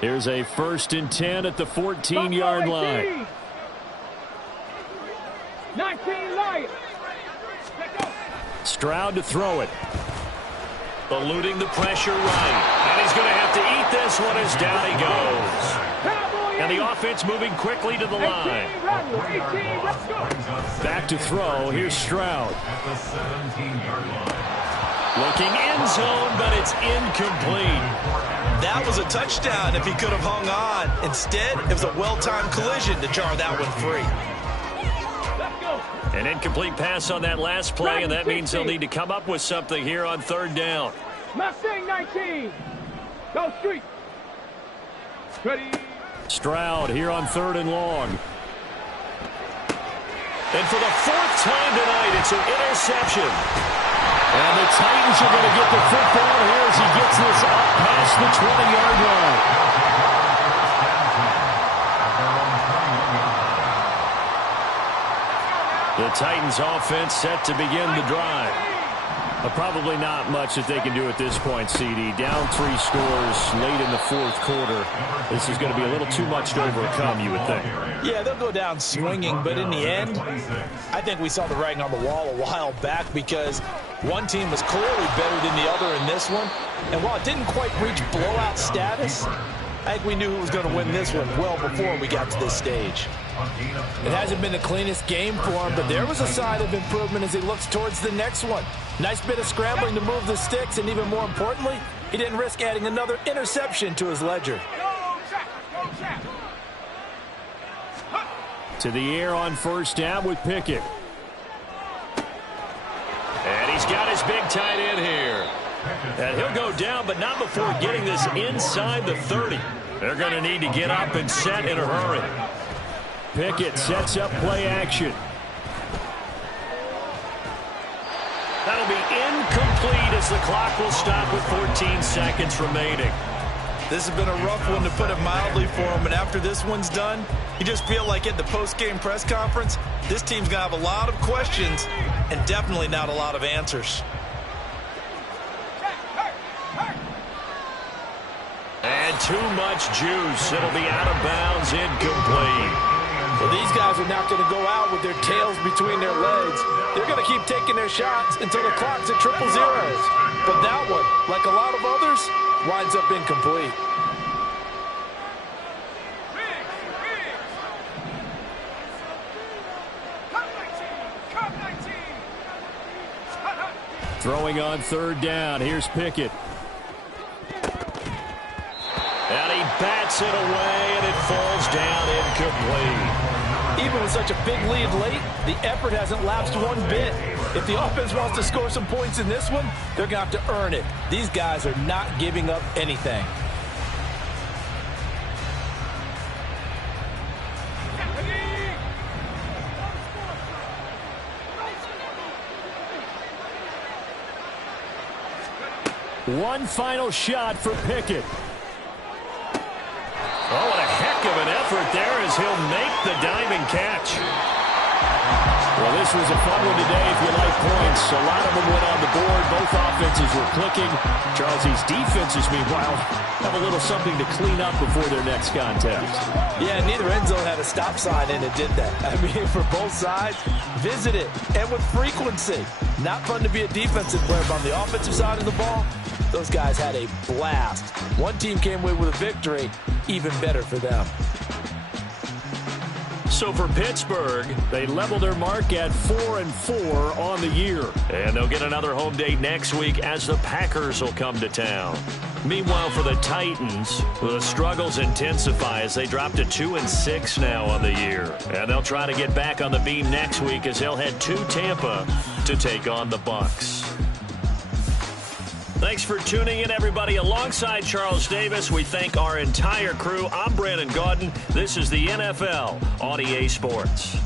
Here's a 1st and 10 at the 14-yard line. 19 Lions. Stroud to throw it. Eluding the pressure right. And he's going to have to eat this one as down he goes. And the offense moving quickly to the line. Back to throw. Here's Stroud. At the 17-yard line. Looking end zone, but it's incomplete. That was a touchdown if he could have hung on. Instead, it was a well-timed collision to jar that one free. An incomplete pass on that last play, and that means they'll need to come up with something here on 3rd down. Mustang 19. Go street. Ready. Stroud here on 3rd and long. And for the 4th time tonight, it's an interception. And the Titans are going to get the football here as he gets this up past the 20-yard line. The Titans offense set to begin the drive. Probably not much that they can do at this point, CD. Down 3 scores late in the 4th quarter. This is going to be a little too much to overcome, you would think. Yeah, they'll go down swinging, but in the end, I think we saw the writing on the wall a while back because one team was clearly better than the other in this one. And while it didn't quite reach blowout status, I think we knew who was going to win this one well before we got to this stage. It hasn't been the cleanest game for him, but there was a sign of improvement as he looks towards the next one. Nice bit of scrambling to move the sticks, and even more importantly, he didn't risk adding another interception to his ledger. To the air on 1st down with Pickett. And he's got his big tight end here. And he'll go down, but not before getting this inside the 30. They're going to need to get up and set in a hurry. Pickett sets up play action. That'll be incomplete as the clock will stop with 14 seconds remaining. This has been a rough one, to put it mildly, for him. And after this one's done, you just feel like at the post-game press conference, this team's going to have a lot of questions and definitely not a lot of answers. And too much juice. It'll be out of bounds, incomplete. Well, these guys are not going to go out with their tails between their legs. They're going to keep taking their shots until the clock's at 000. But that one, like a lot of others, winds up incomplete. Throwing on 3rd down. Here's Pickett. And he bats it away, and it falls down incomplete. Even with such a big lead late, the effort hasn't lapsed one bit. If the offense wants to score some points in this one, they're going to have to earn it. These guys are not giving up anything. One final shot for Pickett. Oh, what a heck of an effort there as he'll make the diving catch. Well, this was a fun one today if you like points. A lot of them went on the board. Both offenses were clicking. Charles, these defenses, meanwhile, have a little something to clean up before their next contest. Yeah, neither end zone had a stop sign and it did that. I mean, for both sides, visit it, and with frequency. Not fun to be a defensive player, but on the offensive side of the ball, those guys had a blast. One team came away with a victory, even better for them. So for Pittsburgh, they level their mark at 4-4 on the year. And they'll get another home date next week as the Packers will come to town. Meanwhile, for the Titans, the struggles intensify as they drop to 2-6 now on the year. And they'll try to get back on the beam next week as they'll head to Tampa to take on the Bucs. Thanks for tuning in, everybody. Alongside Charles Davis, we thank our entire crew. I'm Brandon Gaudin. This is the NFL on EA Sports.